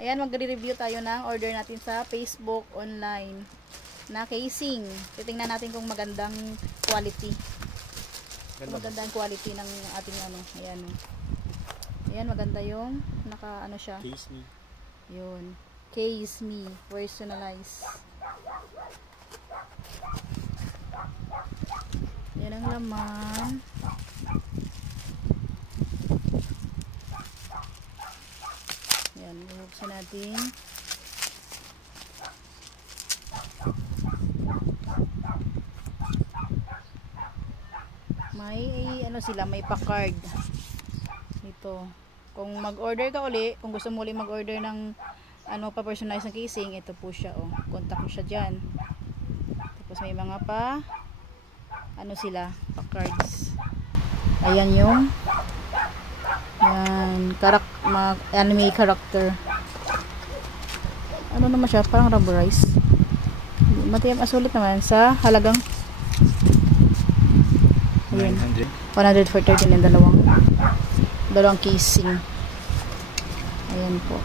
Ayan, magre-review tayo ng order natin sa Facebook online na casing. Titingnan natin kung magandang quality. Kung magandang quality ng ating ano. Ayan. Ayan, maganda yung naka ano siya. Case me. Yun. Case me. Personalize. Yan ang laman. Yan, bubuksan natin. May ano sila, may pa-card. Ito. Kung mag-order ka uli, kung gusto mo uli mag-order ng ano pa personalize ng casing, ito po siya, oh. Contact mo siya diyan. Tapos may mga pa ano sila, pa-cards. Ayan yung yan, anime character. Ano naman siya, parang rubberized. Matiyam asulit naman sa halagang 900. 100 for 13 yung dalawang casing. Ayan po.